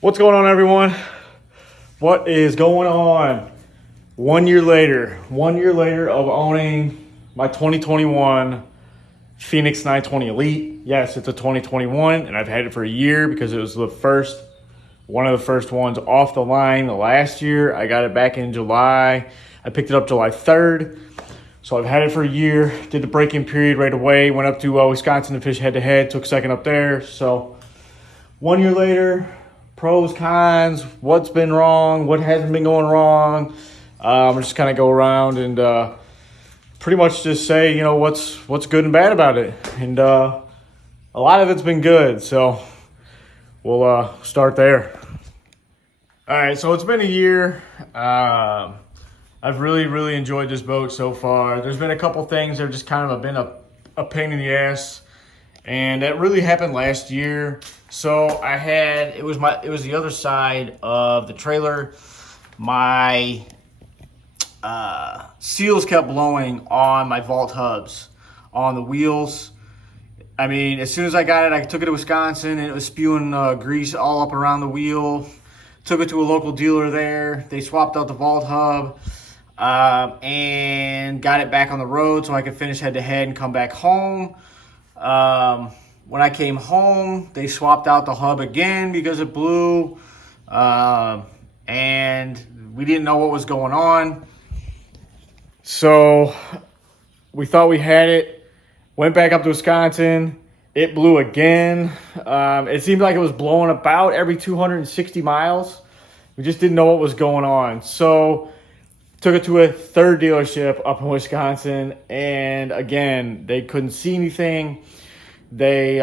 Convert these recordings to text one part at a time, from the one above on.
What's going on, everyone? What is going on? 1 year later, 1 year later of owning my 2021 Phoenix 920 Elite. Yes, it's a 2021, and I've had it for a year because it was one of the first ones off the line last year. I got it back in July. I picked it up July 3rd. So I've had it for a year. Did the break-in period right away. Went up to Wisconsin to fish head-to-head. Took second up there. So 1 year later, pros, cons, what's been wrong, what hasn't been going wrong. I'm just kind of go around and pretty much just say, what's good and bad about it. And a lot of it's been good. So we'll start there. All right, so it's been a year. I've really enjoyed this boat so far. There's been a couple things that have just kind of been a pain in the ass, and that really happened last year. So it was the other side of the trailer. My seals kept blowing on my vault hubs, on the wheels. I mean, as soon as I got it, I took it to Wisconsin, and it was spewing grease all up around the wheel. Took it to a local dealer there. They swapped out the vault hub and got it back on the road so I could finish head-to-head and come back home. When I came home, they swapped out the hub again because it blew, and we didn't know what was going on. So we thought we had it, went back up to Wisconsin. It blew again. It seemed like it was blowing about every 260 miles. We just didn't know what was going on. So took it to a third dealership up in Wisconsin, and again, they couldn't see anything. They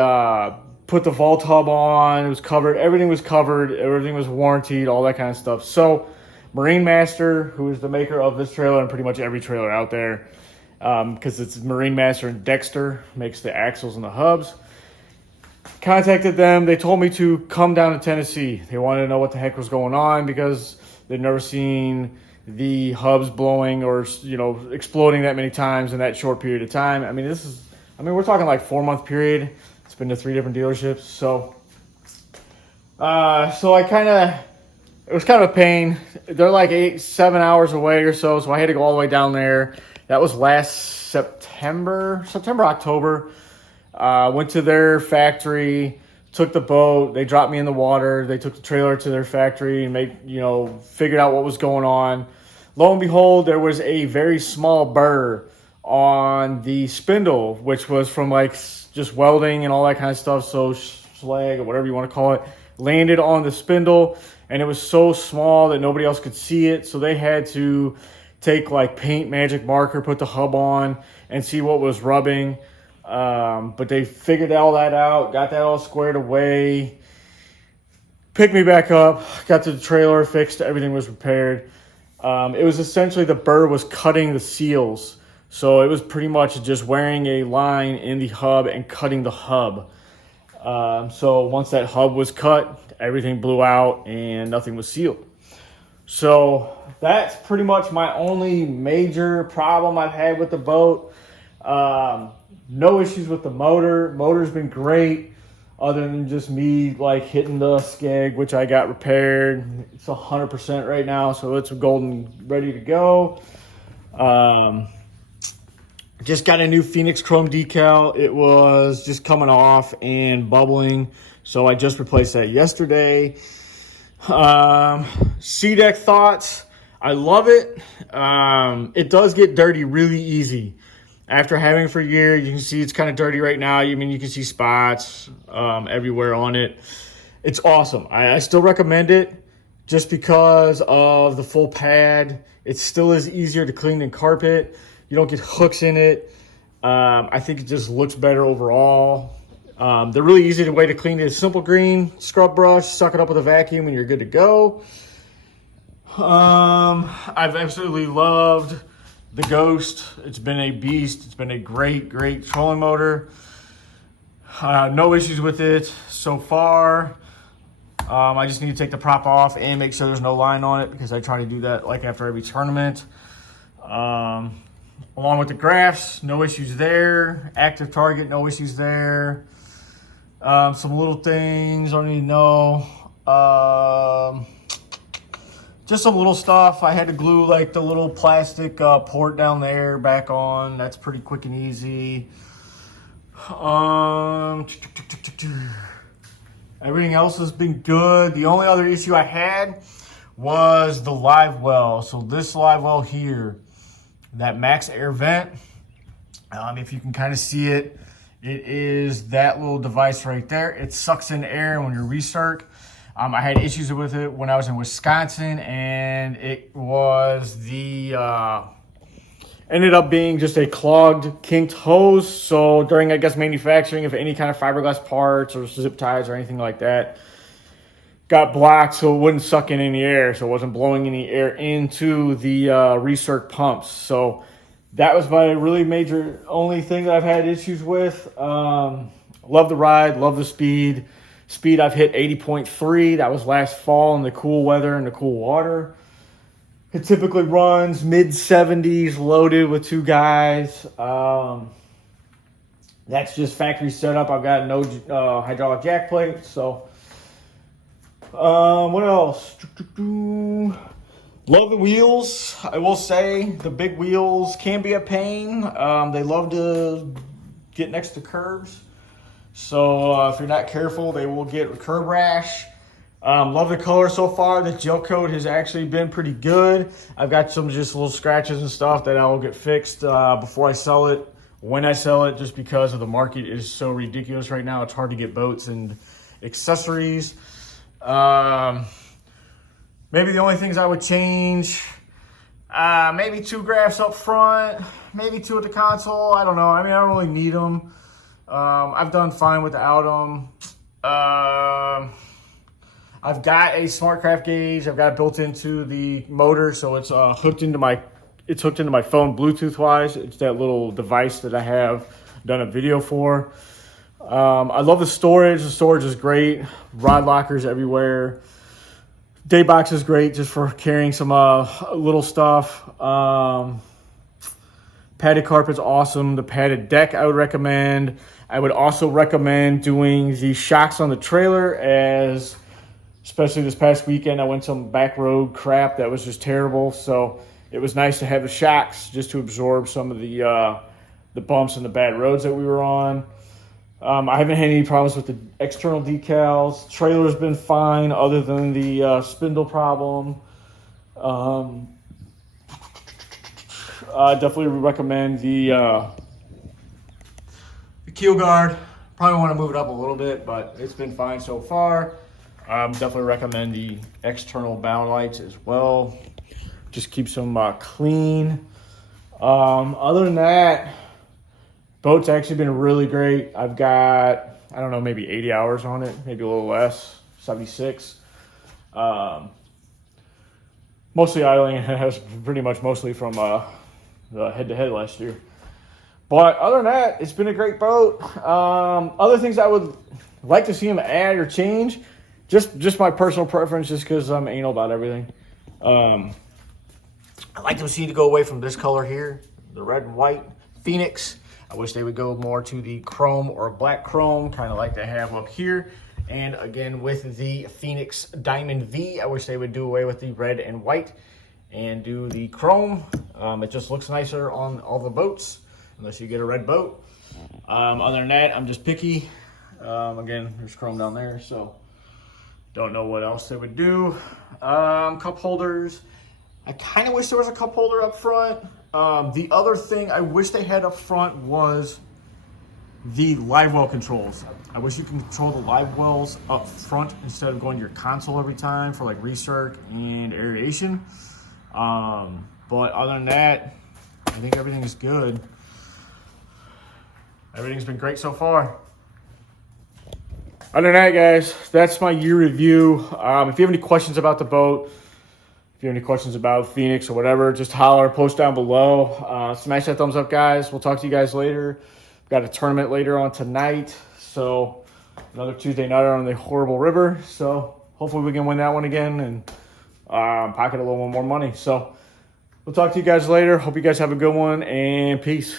put the vault hub on. It was covered. Everything was covered. Everything was warranted, all that kind of stuff. So Marine Master, who is the maker of this trailer and pretty much every trailer out there, because it's Marine Master and Dexter, makes the axles and the hubs, contacted them. They told me to come down to Tennessee. They wanted to know what the heck was going on because they'd never seen the hubs blowing or, exploding that many times in that short period of time. We're talking like 4-month period. It's been to 3 different dealerships. So it was kind of a pain. They're like 7 hours away or so. So I had to go all the way down there. That was last September, October. Went to their factory, took the boat. They dropped me in the water. They took the trailer to their factory and figured out what was going on. Lo and behold, there was a very small burr on the spindle, which was from just welding and all that kind of stuff. So slag or whatever you want to call it, landed on the spindle, and it was so small that nobody else could see it. So they had to take paint magic marker, put the hub on, and see what was rubbing. But they figured all that out, got that all squared away, picked me back up, got to the trailer, fixed, everything was repaired. It was essentially the burr was cutting the seals. So it was pretty much just wearing a line in the hub and cutting the hub. So once that hub was cut, everything blew out and nothing was sealed. So that's pretty much my only major problem I've had with the boat. No issues with the motor. Motor's been great, other than just me hitting the skeg, which I got repaired. It's 100% right now, so it's golden, ready to go. Just got a new Phoenix Chrome decal. It was just coming off and bubbling, so I just replaced that yesterday. SeaDek thoughts. I love it. It does get dirty really easy. After having it for a year, you can see it's kind of dirty right now. You can see spots everywhere on it. It's awesome. I still recommend it just because of the full pad. It still is easier to clean than carpet. You don't get hooks in it. I think it just looks better overall. They're really easy. The way to clean it is simple green, scrub brush, suck it up with a vacuum, and you're good to go. I've absolutely loved the Ghost. It's been a beast. It's been a great trolling motor. No issues with it so far. I just need to take the prop off and make sure there's no line on it because I try to do that after every tournament. Along with the graphs, no issues there. Active target, no issues there. Some little things I don't even know. Just some little stuff. I had to glue like the little plastic port down there back on. That's pretty quick and easy. Everything else has been good. The only other issue I had was the live well. So this live well here, that max air vent, if you can kind of see it, it is that little device right there. It sucks in air when you restart. I had issues with it when I was in Wisconsin, and it was ended up being just a clogged, kinked hose. So during, I guess, manufacturing, if any kind of fiberglass parts or zip ties or anything like that got blocked, so it wouldn't suck in any air, so it wasn't blowing any air into the recirc pumps. So that was my really major only thing that I've had issues with. Love the ride, love the speed. Speed I've hit 80.3. That was last fall in the cool weather and the cool water. It typically runs mid 70s loaded with 2 guys. That's just factory setup. I've got no hydraulic jack plate. So what else? Love the wheels. I will say the big wheels can be a pain. They love to get next to curbs. So if you're not careful, they will get curb rash. Love the color so far. The gel coat has actually been pretty good. I've got some just little scratches and stuff that I will get fixed before I sell it, when I sell it, just because of the market is so ridiculous right now. It's hard to get boats and accessories. Maybe the only things I would change, maybe 2 graphs up front, maybe 2 at the console. I don't know. I mean, I don't really need them. I've done fine without them. I've got a SmartCraft gauge. I've got it built into the motor, so it's hooked into my phone Bluetooth wise. It's that little device that I have done a video for. I love the storage. The storage is great. Rod lockers everywhere. Day box is great just for carrying some little stuff. Padded carpet's awesome. The padded deck I would recommend. I would also recommend doing the shocks on the trailer, as especially this past weekend I went some back road crap that was just terrible. So it was nice to have the shocks just to absorb some of the bumps and the bad roads that we were on. I haven't had any problems with the external decals. Trailer's been fine other than the spindle problem. I definitely recommend the keel guard. Probably want to move it up a little bit, but it's been fine so far. Definitely recommend the external bow lights as well. Just keeps them clean. Other than that, boat's actually been really great. I've got, I don't know, maybe 80 hours on it, maybe a little less, 76. Mostly idling. It has pretty much mostly from the head-to-head last year. But other than that, it's been a great boat. Other things I would like to see them add or change, just my personal preference, just because I'm anal about everything. I'd like to see it go away from this color here, the red and white Phoenix. I wish they would go more to the chrome or black chrome, kind of like they have up here. And again, with the Phoenix Diamond V, I wish they would do away with the red and white and do the chrome. It just looks nicer on all the boats, unless you get a red boat. Other than that, I'm just picky. Again, there's chrome down there, so don't know what else they would do. Cup holders. I kind of wish there was a cup holder up front. The other thing I wish they had up front was the live well controls. I wish you can control the live wells up front instead of going to your console every time for like recirc and aeration. But other than that, I think everything is good. Everything's been great so far. Other than that, guys, that's my year review. If you have any questions about the boat, if you have any questions about Phoenix or whatever, just holler, post down below. Smash that thumbs up, guys. We'll talk to you guys later. We've got a tournament later on tonight, so another Tuesday night on the Horrible River. So hopefully we can win that one again and pocket a little more money. So we'll talk to you guys later. Hope you guys have a good one, and peace.